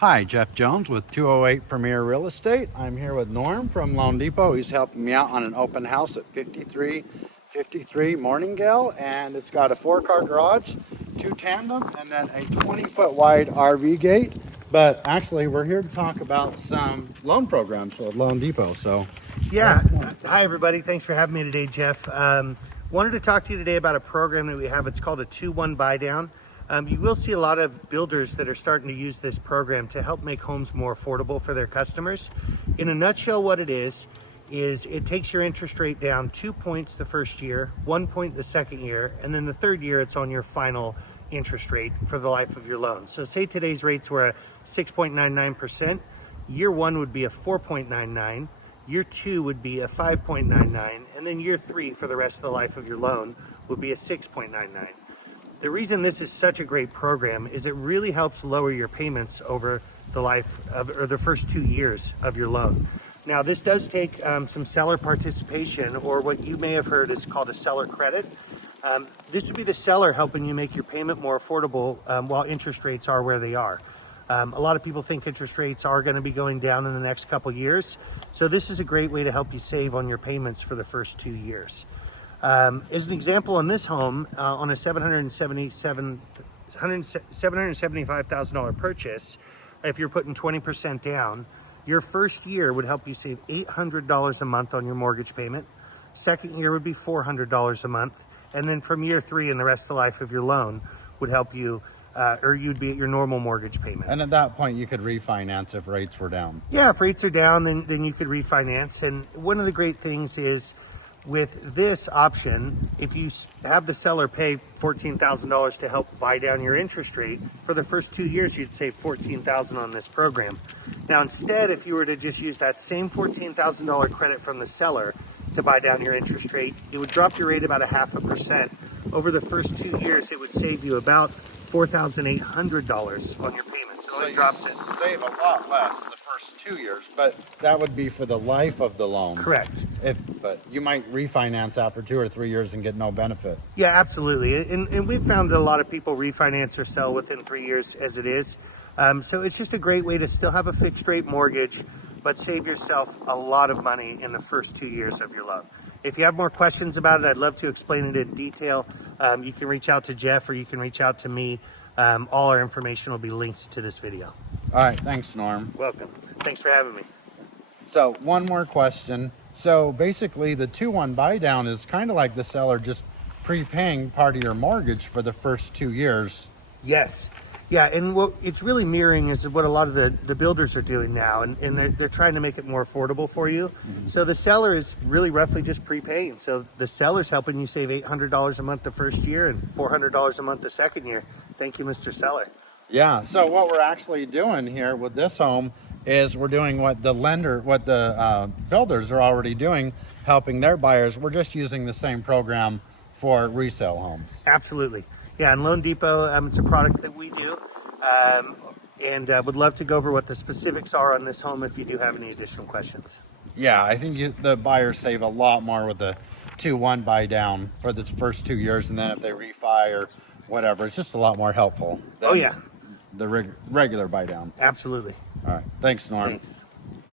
Hi, Jeff Jones with 208 Premier Real Estate. I'm here with Norm from Loan Depot. He's helping me out on an open house at 5353 Morningale, and it's got a 4-car garage, 2 tandem, and then a 20-foot wide RV gate. But actually, we're here to talk about some loan programs with Loan Depot. So, yeah. Hi, everybody. Thanks for having me today, Jeff. Wanted to talk to you today about a program that we have. It's called a 2-1 buy down. You will see a lot of builders that are starting to use this program to help make homes more affordable for their customers. In a nutshell, what it is it takes your interest rate down 2 points the first year, 1 point the second year, and then the third year it's on your final interest rate for the life of your loan. So say today's rates were 6.99%, year one would be a 4.99, year two would be a 5.99, and then year three for the rest of the life of your loan would be a 6.99. The reason this is such a great program is it really helps lower your payments over the life of, or the first 2 years of your loan. Now, this does take some seller participation, or what you may have heard is called a seller credit. This would be the seller helping you make your payment more affordable while interest rates are where they are. A lot of people think interest rates are going to be going down in the next couple years. So this is a great way to help you save on your payments for the first 2 years. As an example, on this home, on a $775,000 purchase, if you're putting 20% down, your first year would help you save $800 a month on your mortgage payment. Second year would be $400 a month. And then from year three and the rest of the life of your loan would help you, or you'd be at your normal mortgage payment. and at that point, you could refinance if rates were down. Yeah, if rates are down, then you could refinance. And one of the great things is, with this option, if you have the seller pay $14,000 to help buy down your interest rate, for the first 2 years, you'd save $14,000 on this program. Now, instead, if you were to just use that same $14,000 credit from the seller to buy down your interest rate, it would drop your rate about 0.5%. Over the first 2 years, it would save you about $4,800 on your payments. It only drops it. Save a lot less the first 2 years, but that would be for the life of the loan. Correct. But you might refinance after 2 or 3 years and get no benefit. Yeah, absolutely. And we've found that a lot of people refinance or sell within 3 years as it is. So it's just a great way to still have a fixed rate mortgage, but save yourself a lot of money in the first 2 years of your loan. If you have more questions about it, I'd love to explain it in detail. You can reach out to Jeff or you can reach out to me. All our information will be linked to this video. All right, thanks, Norm. Welcome. Thanks for having me. So one more question. So basically the 2-1 buy down is kind of like the seller just prepaying part of your mortgage for the first 2 years. Yes. Yeah, and what it's really mirroring is what a lot of the builders are doing now, and they're trying to make it more affordable for you. Mm-hmm. So the seller is really roughly just prepaying. So the seller's helping you save $800 a month the first year and $400 a month the second year. Thank you, Mr. Seller. Yeah, so what we're actually doing here with this home is we're doing what the builders are already doing, helping their buyers. We're just using the same program for resale homes. Absolutely. Yeah, and Loan Depot, it's a product that we do, and would love to go over what the specifics are on this home if you do have any additional questions. Yeah, I think the buyers save a lot more with the 2-1 buy down for the first 2 years, and then if they refi or whatever, it's just a lot more helpful than oh yeah, the regular buy down. Absolutely. All right, thanks, Norm. Thanks.